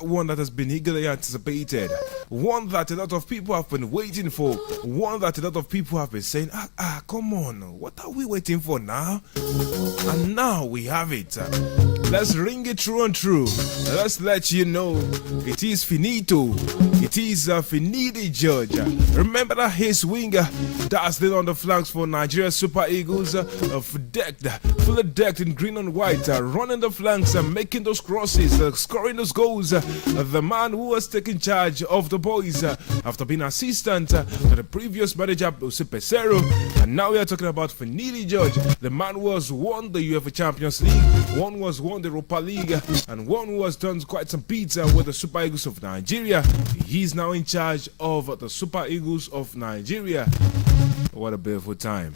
One that has been eagerly anticipated, one that a lot of people have been waiting for, one that a lot of people have been saying, come on, what are we waiting for now? And now we have it. Let's ring it true and true. Let's let you know it is finito. It is finiti, George. Remember that his winger dazzling on the flanks for Nigeria Super Eagles, fully decked in green and white, running the flanks and making those crosses, scoring those goals. The man who was taking charge of the boys after being assistant to the previous manager, Pesero. And now we are talking about Finidi George, the man who has won the UEFA Champions League, one was won the Europa League, and one who has done quite some beats with the Super Eagles of Nigeria. He's now in charge of the Super Eagles of Nigeria. What a beautiful time.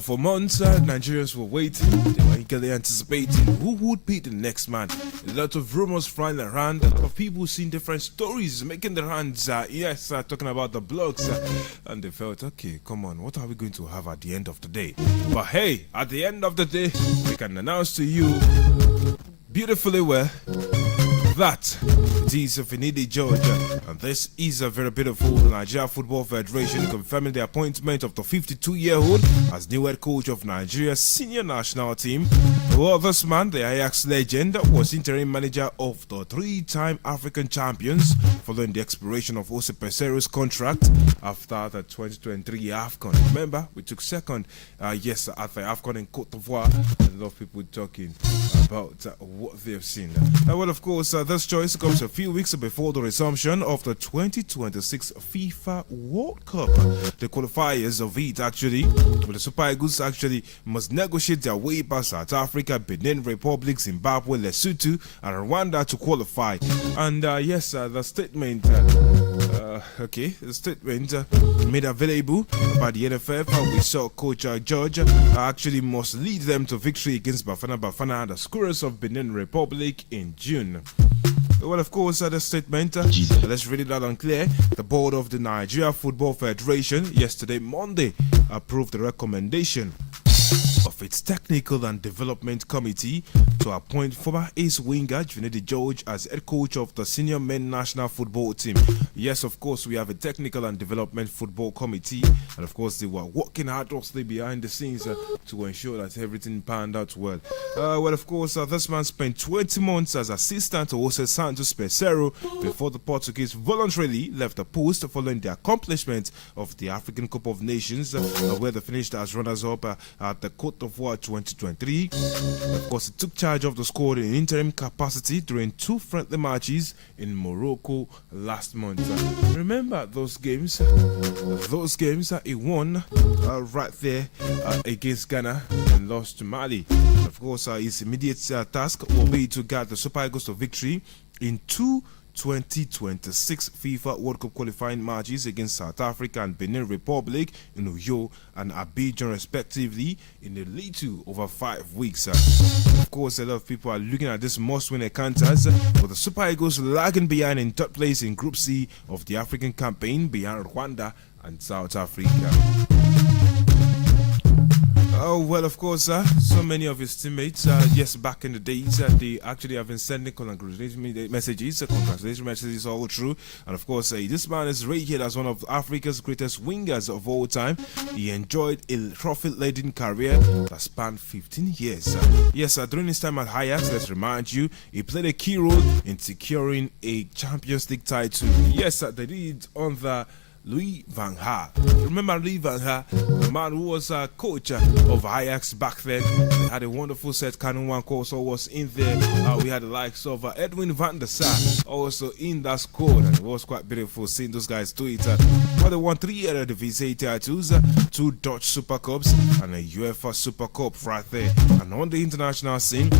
For months, Nigerians were waiting. They were eagerly anticipating who would be the next man. A lot of rumors flying around. A lot of people seeing different stories making their hands. Talking about the blogs. And they felt, okay, come on, what are we going to have at the end of the day? But hey, at the end of the day, we can announce to you beautifully well that it is Finidi George, and this is a very beautiful Nigeria Football Federation confirming the appointment of the 52-year-old as new head coach of Nigeria's senior national team. Well, this man, the Ajax legend, was interim manager of the three-time African champions following the expiration of Jose Pesero's contract after the 2023 AFCON. Remember, we took second, at the AFCON in Cote d'Ivoire. A lot of people talking about what they've seen. Well, of course, this choice comes a few weeks before the resumption of the 2026 FIFA World Cup. The qualifiers of it the Super Eagles must negotiate their way past South Africa, Benin Republic, Zimbabwe, Lesotho, and Rwanda to qualify. And the statement. The statement made available by the NFF. We saw Coach George must lead them to victory against Bafana and the Squirrels of Benin Republic in June. Well, of course, the statement, let's read it loud and clear. The board of the Nigeria Football Federation yesterday, Monday, approved the recommendation of its Technical and Development Committee to appoint former ace winger Finidi George as head coach of the senior men national football team. Yes, of course, we have a Technical and Development Football Committee, and of course, they were working arduously behind the scenes to ensure that everything panned out well. Of course, this man spent 20 months as assistant to Jose Santos Pesero before the Portuguese voluntarily left the post following the accomplishment of the African Cup of Nations, where they finished as runners-up at the Cote d'Ivoire 2023. Of course, he took charge of the squad in interim capacity during two friendly matches in Morocco last month. Remember those games? He won right there against Ghana and lost to Mali. Of course, his immediate task will be to guide the Super Eagles to victory in two 2026 FIFA World Cup qualifying matches against South Africa and Benin Republic in Uyo and Abidjan respectively in a little over 5 weeks. Of course, a lot of people are looking at this must-win encounters, with the Super Eagles lagging behind in third place in Group C of the African campaign behind Rwanda and South Africa. Oh, well, of course, so many of his teammates, back in the days, they actually have been sending congratulatory messages, all true. And of course, this man is rated as one of Africa's greatest wingers of all time. He enjoyed a trophy-laden career that spanned 15 years. During his time at Ajax, let's remind you, he played a key role in securing a Champions League title. They did on the Louis van Gaal. Remember Louis van Gaal, the man who was a coach of Ajax back then. They had a wonderful set. Canon One also was in there. We had the likes of Edwin van der Sar also in that squad, and it was quite beautiful seeing those guys do it. They won 3 Eredivisie titles, 2 Dutch Super Cups, and a UEFA Super Cup right there. And on the international scene,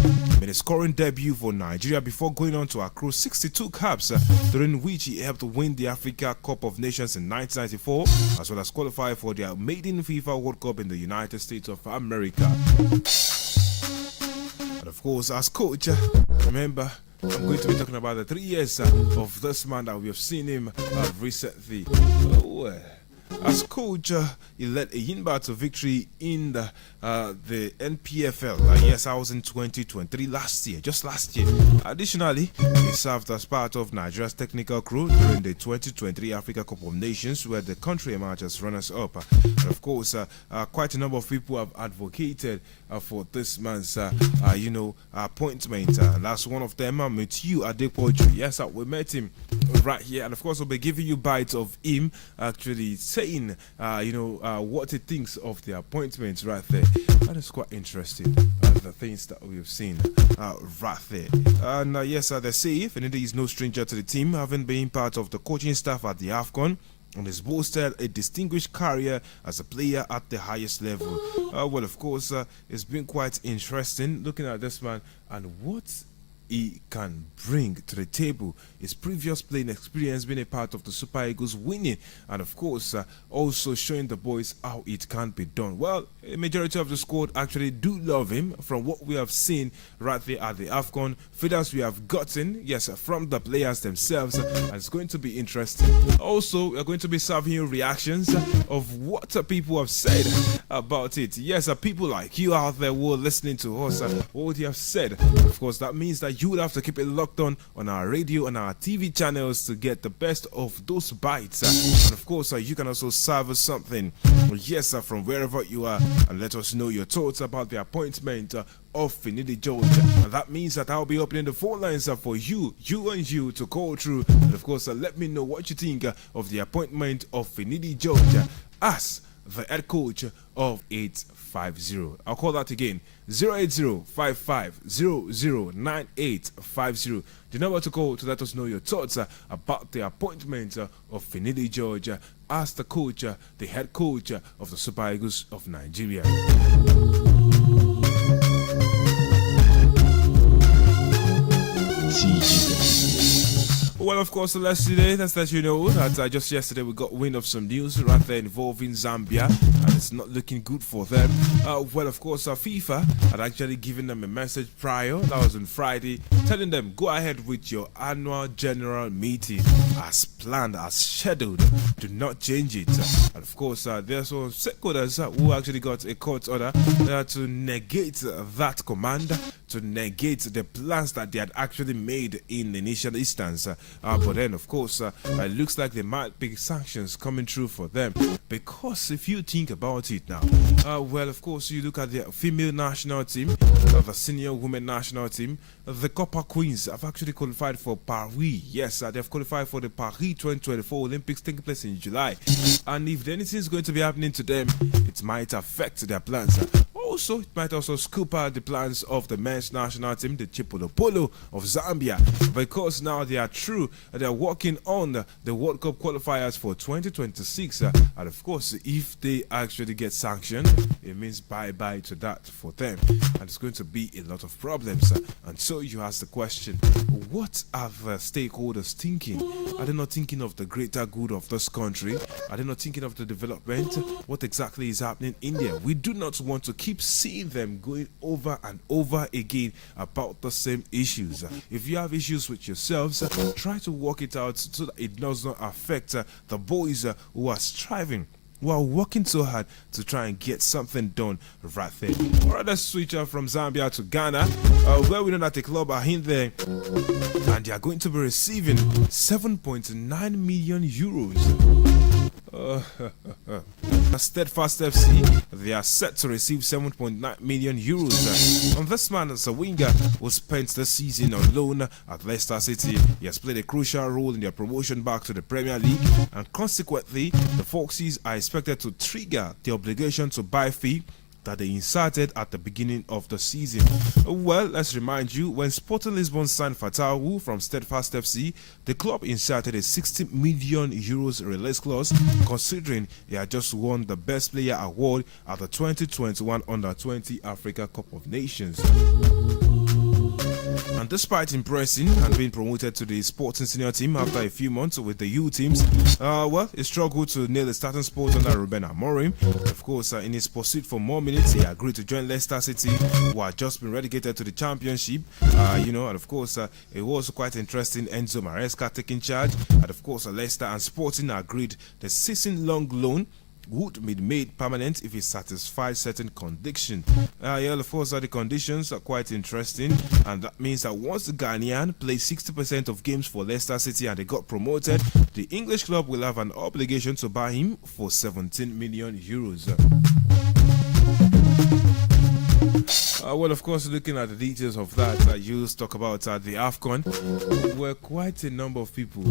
made a scoring debut for Nigeria before going on to accrue 62 caps, during which he helped win the Africa Cup of Nations in 1994, as well as qualify for their maiden FIFA World Cup in the United States of America. And of course, as coach, remember, I'm going to be talking about the 3 years of this man that we have seen him recently. As coach, he led a Yinba to victory in the NPFL. Yes, I was in 2023 just last year. Additionally, he served as part of Nigeria's technical crew during the 2023 Africa Cup of Nations, where the country emerged as runners-up. And of course, quite a number of people have advocated for this man's, appointment. That's one of them, Matthew Adepoju. Yes, we met him right here, and of course, we'll be giving you bites of him actually saying, what he thinks of the appointment right there. That is quite interesting. The things that we've seen right there. And yes, they say Finidi is no stranger to the team, having been part of the coaching staff at the AFCON, and has boasted a distinguished career as a player at the highest level. Well, of course, it's been quite interesting looking at this man and what he can bring to the table. His previous playing experience being a part of the Super Eagles winning, and of course also showing the boys how it can be done. Well, a majority of the squad actually do love him from what we have seen right there at the AFCON. Figures we have gotten, yes, from the players themselves, and it's going to be interesting. Also, we are going to be serving you reactions of what people have said about it. Yes, people like you out there who are listening to us, what you have said. Of course, that means that you would have to keep it locked on our radio and our TV channels to get the best of those bites. And of course, you can also serve us something, yes, from wherever you are, and let us know your thoughts about the appointment of Finidi George. And that means that I'll be opening the phone lines for you and you to call through. And of course, let me know what you think of the appointment of Finidi George as the head coach of 850. I'll call that again, 08055009850. The number to call to let us know your thoughts about the appointment of Finidi George as the coach, the head coach of the Super Eagles of Nigeria. Well, of course, let's let you know that just yesterday we got wind of some news right there involving Zambia, and it's not looking good for them. Well, of course, FIFA had actually given them a message prior, that was on Friday, telling them go ahead with your annual general meeting as planned, as scheduled. Do not change it. And of course, there's some stakeholders who actually got a court order to negate that command, to negate the plans that they had actually made in the initial instance. But then, of course, it looks like there might be sanctions coming through for them. Because if you think about it now, well, of course, you look at the female national team, the senior women national team, the Copper Queens have actually qualified for Paris. Yes, they've qualified for the Paris 2024 Olympics taking place in July. And if anything is going to be happening to them, it might affect their plans. Also, it might also scoop out the plans of the men's national team, the Chipolopolo of Zambia, because now they are working on the World Cup qualifiers for 2026. And of course, if they actually get sanctioned, it means bye-bye to that for them. And it's going to be a lot of problems. And so you ask the question, what are the stakeholders thinking? Are they not thinking of the greater good of this country? Are they not thinking of the development? What exactly is happening in there? We do not want to keep seeing them going over and over again about the same issues. If you have issues with yourselves, try to work it out so that it does not affect the boys who are striving, who are working so hard to try and get something done right there. Alright, let's switch from Zambia to Ghana, where we know that the club are in there and they are going to be receiving 7.9 million euros. Steadfast FC, they are set to receive 7.9 million euros. And this man is a winger who spent the season on loan at Leicester City. He has played a crucial role in their promotion back to the Premier League, and consequently, the Foxes are expected to trigger the obligation to buy fee that they inserted at the beginning of the season. Well, let's remind you, when Sporting Lisbon signed Fatawu from Steadfast FC, the club inserted a 60 million euros release clause, considering he had just won the Best Player award at the 2021 Under-20 Africa Cup of Nations. And despite impressing and being promoted to the sporting senior team after a few months with the U teams, he struggled to nail the starting spot under Ruben Amorim. Of course, in his pursuit for more minutes, he agreed to join Leicester City, who had just been relegated to the Championship. And of course, it was quite interesting. Enzo Maresca taking charge, and of course, Leicester and Sporting agreed the season-long loan would be made permanent if he satisfied certain conditions. Of course, the conditions are quite interesting, and that means that once the Ghanaian plays 60% of games for Leicester City and they got promoted, the English club will have an obligation to buy him for 17 million euros. Of course, looking at the details of that, you talk about the AFCON, where quite a number of people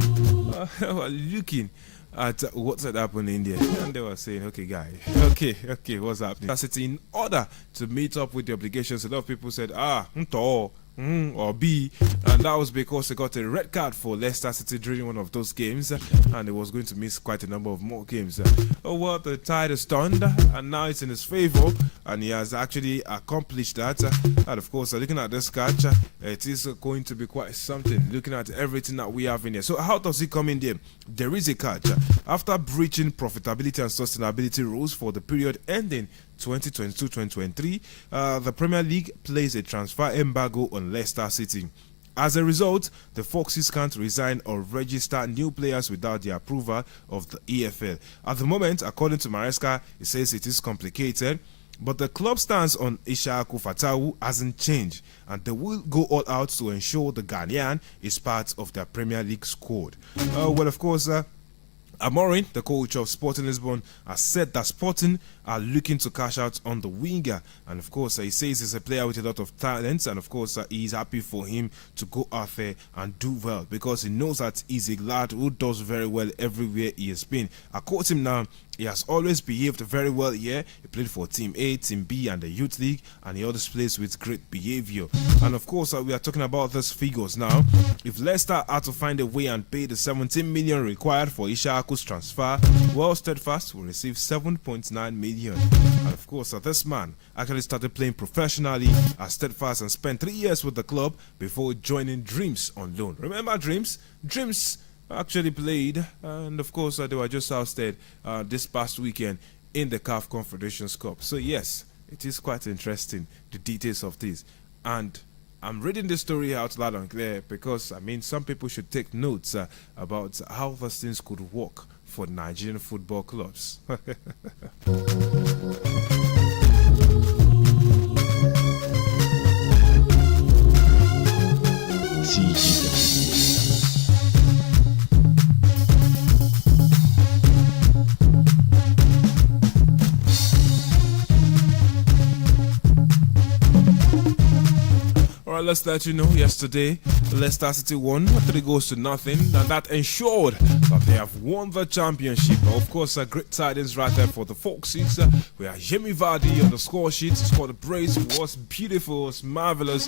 were looking at what's had happened in India, and they were saying, okay guys, okay, what's happening? City, in order to meet up with the obligations, a lot of people said, or B, and that was because they got a red card for Leicester City during one of those games, and it was going to miss quite a number of more games. The tide is turned, and now it's in his favor, and he has actually accomplished that. And of course, looking at this catch, it is going to be quite something, looking at everything that we have in here. So how does he come in there? There is a catch. After breaching profitability and sustainability rules for the period ending 2022-2023, the Premier League placed a transfer embargo on Leicester City. As a result, the Foxes can't resign or register new players without the approval of the EFL. At the moment, according to Maresca, he says it is complicated, but the club stance on Ishaku Fatawu hasn't changed, and they will go all out to ensure the Ghanaian is part of their Premier League squad. Of course, Amorim, the coach of Sporting Lisbon, has said that Sporting are looking to cash out on the winger, and of course he says he's a player with a lot of talent, and of course he's happy for him to go out there and do well because he knows that he's a lad who does very well everywhere he has been. I quote him now: he has always behaved very well here. He played for Team A, Team B and the Youth League, and he always plays with great behavior. And of course, we are talking about these figures now. If Leicester had to find a way and pay the 17 million required for Ishaku's transfer, Steadfast will receive 7.9 million. And of course, this man actually started playing professionally at Steadfast and spent 3 years with the club before joining Dreams on loan. Remember Dreams? Dreams actually played, and of course they were just ousted this past weekend in the CAF Confederations Cup. So yes, it is quite interesting, the details of this, and I'm reading this story out loud and clear because some people should take notes about how those things could work for Nigerian football clubs. Alright, let's let you know, yesterday Leicester City won 3-0, and that ensured that they have won the championship. Of course, great tidings right there for the Foxes. We have Jamie Vardy on the score sheet. He scored a brace. It was beautiful, it was marvelous.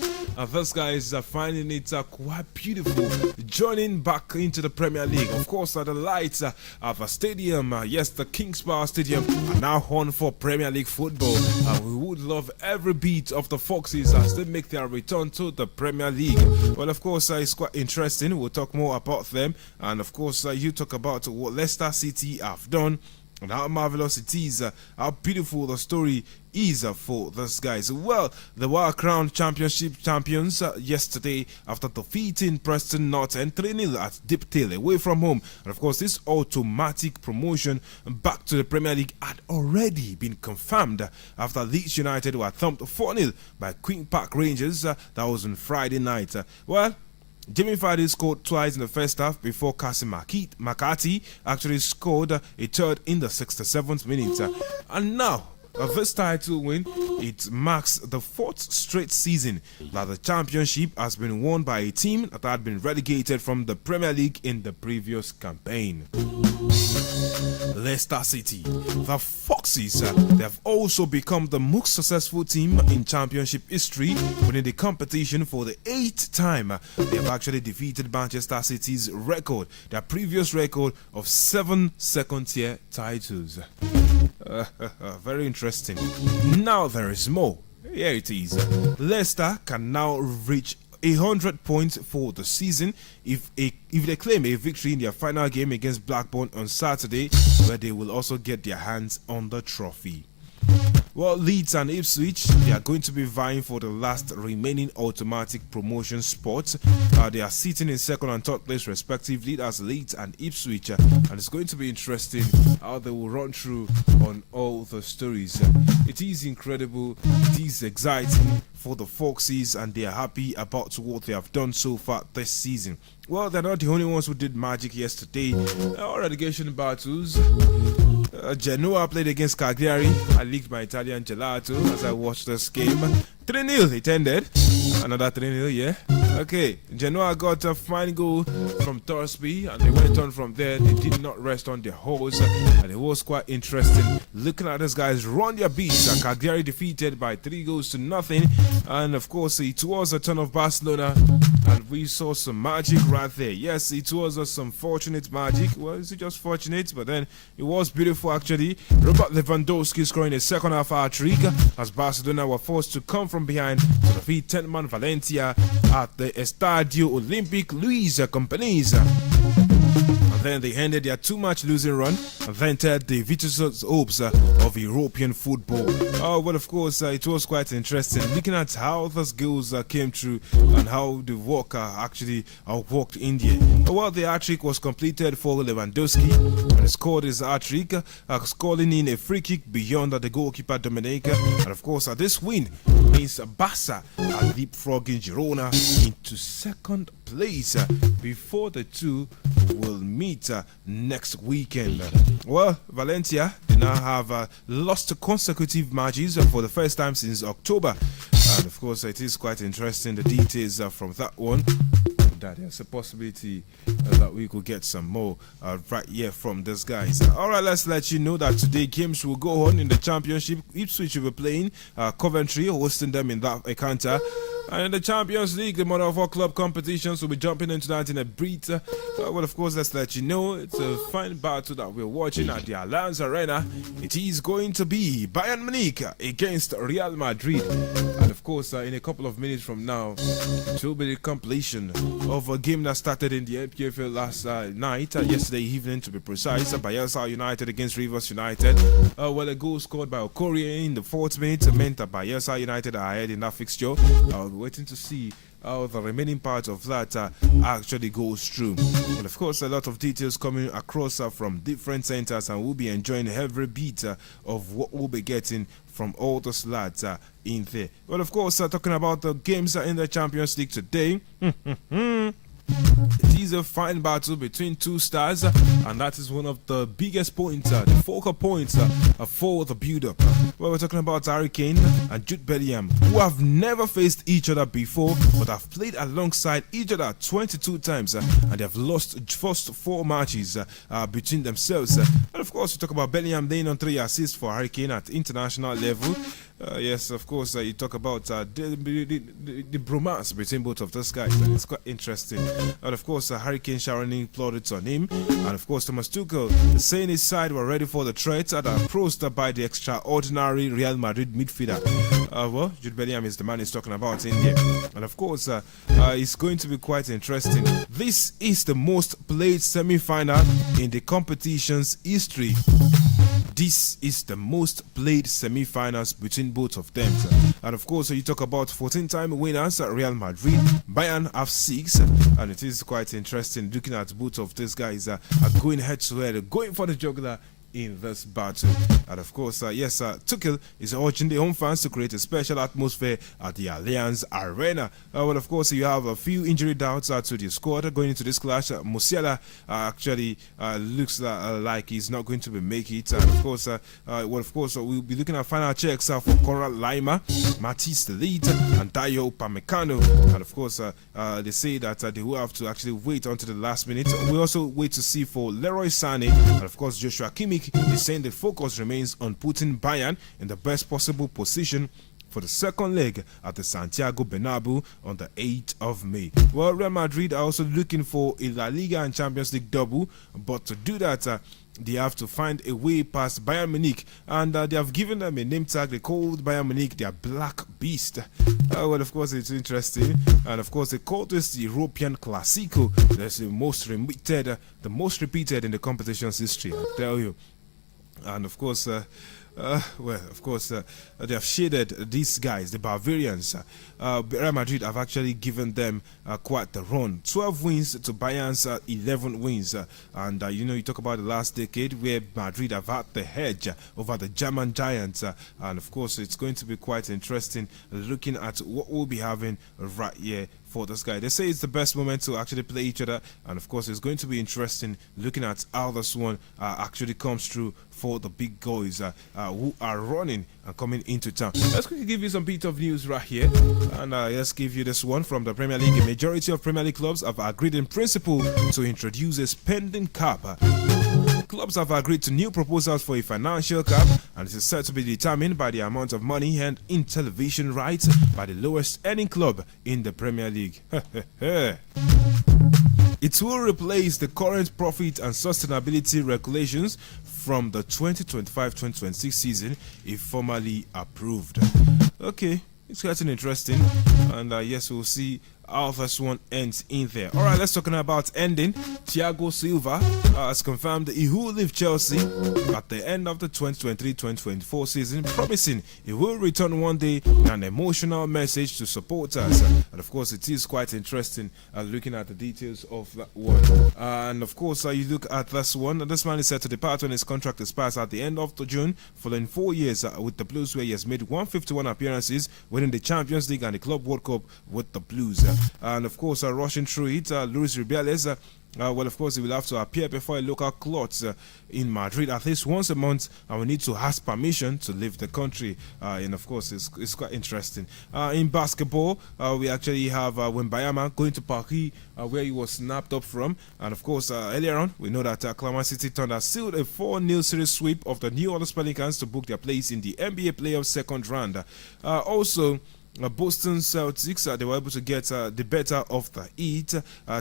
This guy is finding it quite beautiful, joining back into the Premier League. Of course, the lights of the stadium, yes, the King's Power Stadium, are now on for Premier League football. We would love every beat of the Foxes as they make their return to the Premier League. Well, of course, it's quite interesting. We'll talk more about them, and of course, you talk about what Leicester City have done and how marvelous it is, how beautiful the story is for those guys. Well, they were crowned championship champions yesterday after defeating Preston North and 3-0 at Deepdale away from home. And of course, this automatic promotion back to the Premier League had already been confirmed after Leeds United were thumped 4-0 by Queen Park Rangers. That was on Friday night. Jamie Vardy scored twice in the first half before Cassie McCarthy actually scored a third in the 67th minute. And now, this title win, it marks the 4th straight season that the championship has been won by a team that had been relegated from the Premier League in the previous campaign. Leicester City, the Foxes, they have also become the most successful team in championship history, winning the competition for the 8th time. They have actually defeated Manchester City's record, their previous record of 7 second-tier titles. Very interesting. Now there is more. Here it is. Leicester can now reach 100 points for the season if they claim a victory in their final game against Blackburn on Saturday, where they will also get their hands on the trophy. Well, Leeds and Ipswich, they are going to be vying for the last remaining automatic promotion spots. They are sitting in second and third place respectively as Leeds and Ipswich, and it's going to be interesting how they will run through on all the stories. It is incredible, it is exciting for the Foxes, and they are happy about what they have done so far this season. Well, they're not the only ones who did magic yesterday. Our relegation battles. Genoa played against Cagliari. I licked my Italian gelato as I watched this game. 3-0 it ended. Another 3-0, yeah. Okay, Genoa got a fine goal from Thorsby, and they went on from there. They did not rest on their horse, and it was quite interesting looking at these guys run their beats. Cagliari defeated by 3-0, and of course it was a ton of Barcelona, and we saw some magic right there. Yes, it was some fortunate magic. Well, is it just fortunate? But then it was beautiful actually. Robert Lewandowski scoring a second half hat-trick as Barcelona were forced to come from behind to defeat 10-man Valencia at the Estadio Olympic Luis Companys. Then they ended their two-match losing run and vented the Virtus hopes of European football. Well, of course, it was quite interesting looking at how those goals came through and how the work actually worked in there. Well, the hat-trick was completed for Lewandowski, and he scored his hat-trick, scoring in a free kick beyond the goalkeeper Dominic. And of course, this win means Barca are leapfrogging Girona into second place before the two will meet next weekend. Well, Valencia, they now have lost consecutive matches for the first time since October, and of course it is quite interesting, the details from that one, that there's a possibility that we could get some more right here from these guys. Alright, let's let you know that today games will go on in the championship. Ipswich will be playing Coventry, hosting them in that encounter. And in the Champions League, the mother of all club competitions, will be jumping into that in a breath. Well, of course, let's let you know it's a fine battle that we're watching at the Allianz Arena. It is going to be Bayern Munich against Real Madrid. And of course, in a couple of minutes from now, it will be the completion of a game that started in the MPFL last night, yesterday evening to be precise. Bayelsa United against Rivers United. Well, a goal scored by Okorie in the 4th minute meant that Bayelsa United are ahead in that fixture. Waiting to see how the remaining part of that actually goes through. And of course, a lot of details coming across from different centers, and we'll be enjoying every bit of what we'll be getting from all those lads in there. Well, of course, talking about the games in the Champions League today. It is a fine battle between two stars, and that is one of the biggest points, the focal points for the build-up. Well, we're talking about Harry Kane and Jude Bellingham, who have never faced each other before, but have played alongside each other 22 times, and they have lost first 4 matches between themselves. And of course, we talk about Bellingham laying on 3 assists for Harry Kane at international level. Yes, of course, you talk about the bromance between both of those guys, and it's quite interesting. And of course, Harry Kane showering plaudits on him, and of course, Thomas Tuchel saying his side were ready for the threat that are posed by the extraordinary Real Madrid midfielder. Well, Jude Bellingham is the man he's talking about in here, and of course, it's going to be quite interesting. This is the most played semi-final in the competition's history. This is the most played semi-finals between both of them. And of course, you talk about 14-time winners, Real Madrid. Bayern have 6, and it is quite interesting looking at both of these guys are going head-to-head, going for the jugular in this battle. And of course, yes, Tuchel is urging the home fans to create a special atmosphere at the Allianz Arena. Well, of course, you have a few injury doubts to the squad going into this clash. Musiala actually looks like he's not going to be make it. And of course, we'll be looking at final checks for Conrad Lima, Matisse Delete, and Dayo Upamecano. And of course, they say that they will have to actually wait until the last minute. We also wait to see for Leroy Sané, and of course, Joshua Kimmich is saying the focus remains on putting Bayern in the best possible position for the second leg at the Santiago Bernabeu on the 8th of May. Well, Real Madrid are also looking for a La Liga and Champions League double, but to do that, they have to find a way past Bayern Munich, and they have given them a name tag. They called Bayern Munich their Black Beast. Well, of course, it's interesting, and of course, they call this the European Classico. That's the most repeated in the competition's history. I'll tell you. And of course, they have shaded these guys, the Bavarians. Real Madrid have actually given them quite the run. 12 wins to Bayern's 11 wins. You talk about the last decade where Madrid have had the edge over the German giants. And of course, it's going to be quite interesting looking at what we'll be having right here for this guy. They say it's the best moment to actually play each other, and of course it's going to be interesting looking at how this one actually comes through for the big guys who are running and coming into town. Let's quickly give you some bit of news right here, and let's give you this one from the Premier League. A majority of Premier League clubs have agreed in principle to introduce a spending cap. Clubs have agreed to new proposals for a financial cap, and it is set to be determined by the amount of money earned in television rights by the lowest earning club in the Premier League. It will replace the current profit and sustainability regulations from the 2025-2026 season if formally approved. Okay, it's getting interesting, and yes, we'll see how this one ends in there. Alright, let's talk about ending. Thiago Silva has confirmed he will leave Chelsea at the end of the 2023-2024 season, promising he will return one day in an emotional message to supporters. And of course, it is quite interesting looking at the details of that one. And of course, you look at this one. This man is set to depart when his contract expires at the end of June, following 4 years with the Blues, where he has made 151 appearances, winning the Champions League and the Club World Cup with the Blues. And of course, rushing through it, Luis Rubiales, well, of course, he will have to appear before a local court in Madrid at least once a month, and we need to ask permission to leave the country. And of course, it's quite interesting. In basketball, we actually have Wembayama going to Paris, where he was snapped up from. And of course, earlier on, we know that Oklahoma City Thunder sealed a 4-0 series sweep of the New Orleans Pelicans to book their place in the NBA playoff second round. Also, Boston Celtics, they were able to get the better of the Heat,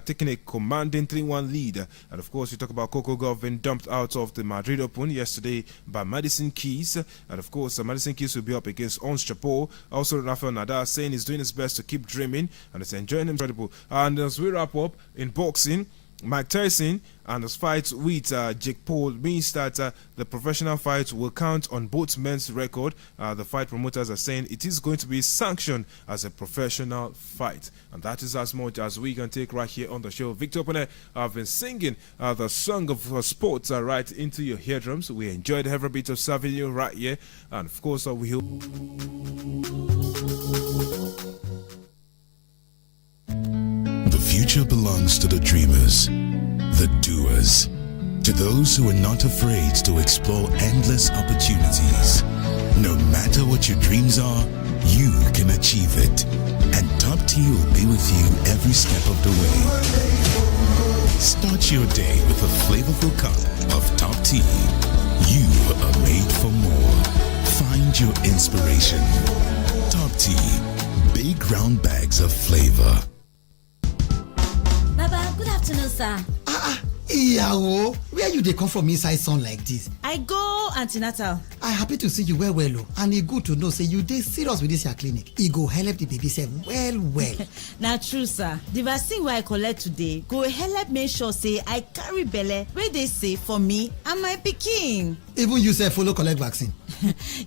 taking a commanding 3-1 lead. And of course, you talk about Coco Gauff being dumped out of the Madrid Open yesterday by Madison Keys. And of course, Madison Keys will be up against Ons Jabeur. Also, Rafael Nadal saying he's doing his best to keep dreaming and is enjoying incredible. And as we wrap up in boxing, Mike Tyson and his fight with Jake Paul means that the professional fight will count on both men's record. The fight promoters are saying it is going to be sanctioned as a professional fight. And that is as much as we can take right here on the show. Victor Opene have been singing the song of sports right into your eardrums. We enjoyed every bit of serving you right here. And of course, we hope. The future belongs to the dreamers, the doers, to those who are not afraid to explore endless opportunities. No matter what your dreams are, you can achieve it. And Top Tea will be with you every step of the way. Start your day with a flavorful cup of Top Tea. You are made for more. Find your inspiration. Top Tea, big round bags of flavor. Good afternoon, sir. Iyawo, where you dey come from inside sun like this? I go antenatal. I happy to see you well, and e good to know say you dey serious with this your clinic. E go help the baby sef well. Na true, sir. The vaccine wey I collect today go help make sure say I carry belle wey dey safe for me and my pikin. Even you sef follow collect vaccine?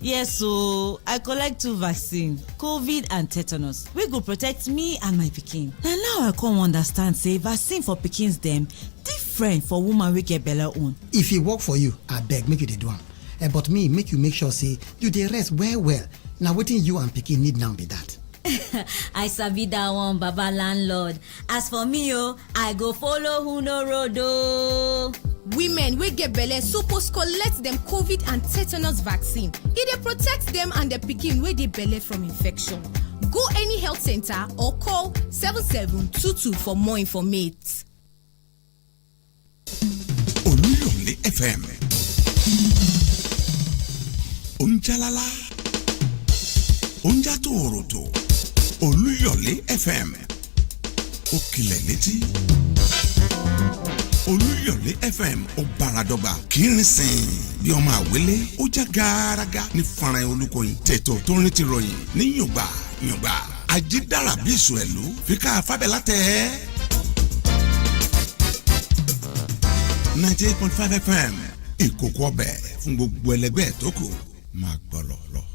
Yes, so I collect 2 vaccines, COVID and tetanus, wey go protect me and my pikin. Na now I come understand say vaccine for pikins dem different for woman wey get belle own. If e work for you, abeg make you dey do am. But me, make you make sure say you dey rest well. Na wetin you and pikin need now be that. I sabi that one, Baba landlord. As for me, I go follow who no road. Women wey get belle suppose collect dem COVID and tetanus vaccine. E dey protect dem and the pikin wey dey belle from infection. Go any health center or call 7722 for more information. OLUYOLEFM. Unjalala. Unjatoroto. OLUYOLEFM. Okileleti. Olúyọ̀lé FM ó báradọ́gba kìíní sìn bí ọmọ àwélé ó já gàràgà ní fara olùkọ́yìn tètò tó ń retí ròyìn ní yùngbà ajídára bí ìṣù ẹ̀lú fíkà fábẹ́lá tẹ̀ 98.5 FM ìkòkò ọbẹ̀ fún gbogbo ẹlẹgbẹ́ tó kù máa gbọ́ lọ.